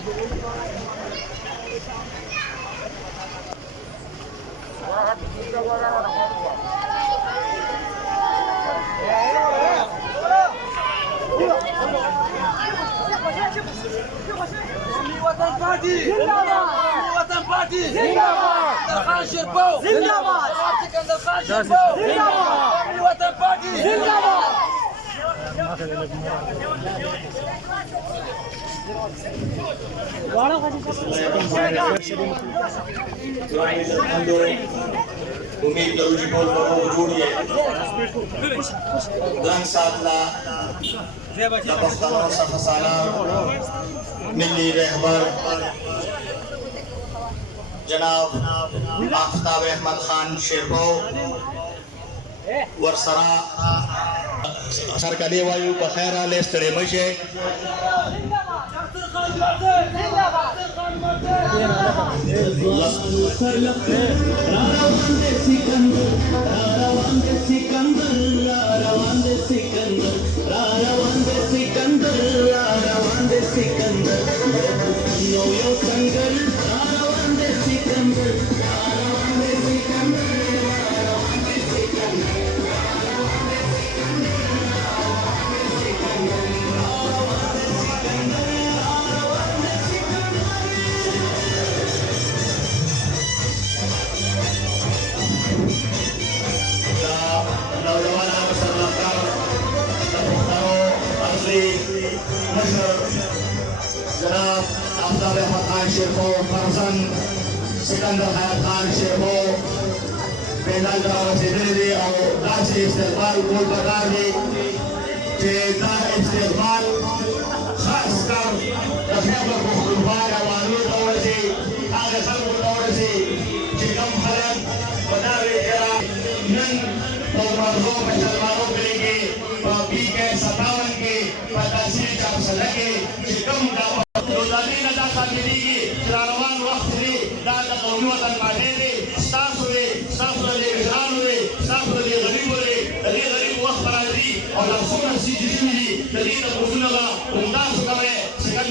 वतन पार्टी जिंदाबाद, वतन पार्टी जिंदाबाद, खान शेरपो जिंदाबाद, सिकंदर खान शेरपो जिंदाबाद, वतन पार्टी जिंदाबाद। उम्मीद करूँ जी बोल जोड़िए रंग साधना दबख्तानों सफसाना मिली रहबर जनाब आफ्ताब अहमद खान शेरपो वर्सरा सरकारी वायु बखैर आले स्टडी मशे जनाब आफ्ताब अहमद खान शेरपो फरसन सिकंदर खान शेरपो बेदाल जनाब से दे और राशि इस्तेमाल बोल बता दे कि दा इस्तेमाल खास कर खैबर मुख्तबार अवामी दौर से आगे सब दौर से चिकम फलक बना रहे जरा नन तो मर्दों मुसलमानों के पी के 57 के 85 का सलके चिकम का रोजानी नदा का मिलेगी चारवान वक्त रे दादा कौमी वतन पाठे रे साफ रे विरान रे साफ रे गरीब रे गरीब वक्त राजी और लफ्ज़ों से जिसमें तरीक़ा कुछ लगा उन्दास करे